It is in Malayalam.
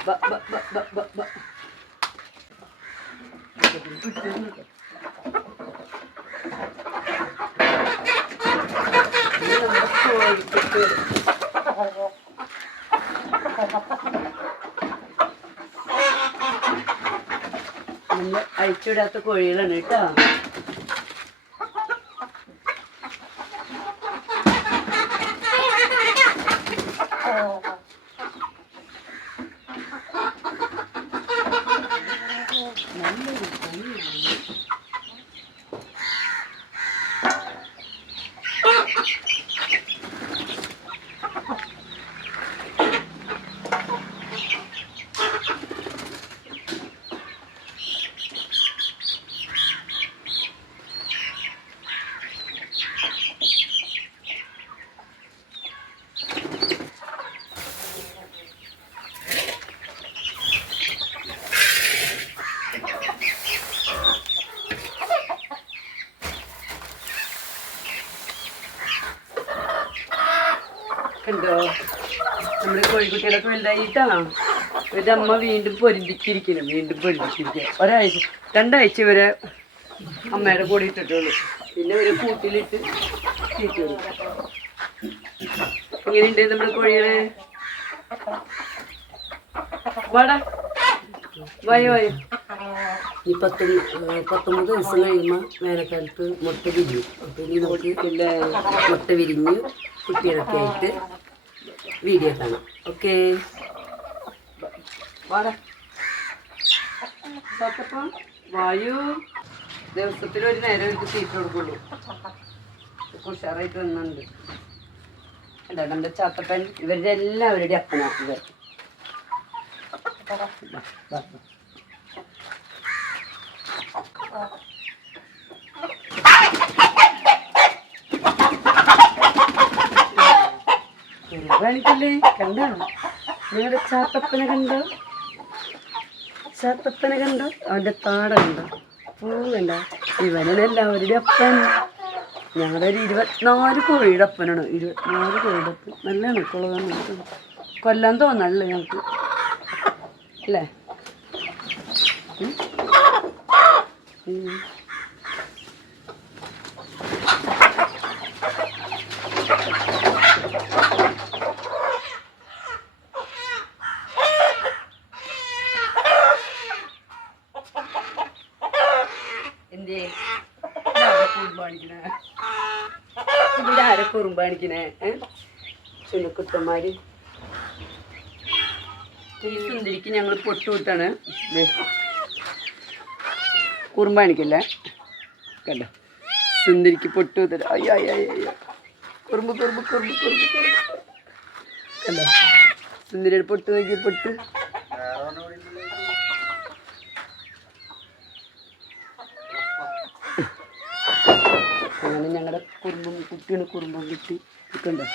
ബ, ബ, ബ, ബ, ബ, ബ. നമ്മൾ അഴിച്ചുവിടാത്ത കോഴികളാണ് കേട്ടോ കണ്ടോ നമ്മുടെ കോഴിക്കുട്ടികളൊക്കെ വലുതായിട്ടാണോ ഇവരുടെ അമ്മ വീണ്ടും പൊരിന്തിച്ചിരിക്കണം വീണ്ടും പൊരിന്തിച്ചിരിക്കുക ഒരാഴ്ച രണ്ടാഴ്ച വരെ അമ്മയുടെ കൂടെ ഇട്ടിട്ടുള്ളൂ. പിന്നെ ഒരു കൂട്ടിലിട്ട് തീറ്റി കൊടുക്കും എങ്ങനെയുണ്ട് നമ്മുടെ കോഴികളെ? വാടാ. വായോ വായോ. ഈ പത്ത് പത്തൊമ്പത് ദിവസം കഴിയുമ്പോൾ വേനൽക്കാലത്ത് മുട്ട വിരിഞ്ഞു അപ്പോൾ ഇനി നമുക്ക് പിന്നെ മുട്ട വിരിഞ്ഞ് കുട്ടികളൊക്കെ ആയിട്ട് വീഡിയോ കാണാം. ഓക്കെ. വായു. ദിവസത്തിൽ ഒരു നേരം എനിക്ക് തീറ്റ കൊടുക്കുള്ളൂ. ഉഷാറായിട്ട് വന്നുണ്ട് അല്ല നമ്മുടെ ചാത്തപ്പൻ ഇവരുടെ എല്ലാവരുടെയും അപ്പനാ ഇവർ. കാണിക്കല്ലേ കണ്ടോ? നിങ്ങളുടെ ചാത്തപ്പനെ കണ്ടോ? ചാത്തപ്പനെ കണ്ടോ? അവന്റെ താട കണ്ടോ? പൂ കണ്ടോ ഇവനാണ് അവരുടെ അപ്പൻ. ഞങ്ങളൊരു ഇരുപത്തിനാല് കോഴിയുടെ അപ്പനാണ്. ഇരുപത്തിനാല് കോഴിയുടെ അപ്പൻ. നല്ലതാണ് കൊള്ളതാണ് കൊല്ലാൻ തോന്നല്ലേ ഞങ്ങൾക്ക്? അല്ലേ. എന്തേ? കുറുമ്പാണിക്കണേ ഇവിടെ ആരെ കുറുമ്പാണിക്കണേ ചുണക്കുട്ടന്മാര്. ഈ സുന്ദരിക്ക് ഞങ്ങൾ പൊട്ടുവിട്ടാണ് കുറുമ്പാണിക്കല്ലേ കണ്ടോ? സുന്ദരിക്ക് പൊട്ടു അയ്യോ അയ്യോ അയ്യോ അയ്യോ. കുറുമ്പ് കുറുമ്പ് കുറുമ്പ് കുറുമ്പ് കണ്ട? സുന്ദരിയുടെ പൊട്ട് നോക്കി പൊട്ട്. അങ്ങനെ ഞങ്ങളുടെ കുറുമ്പും കുട്ടിയുടെ കുറുമ്പും കിട്ടി. കണ്ടോ?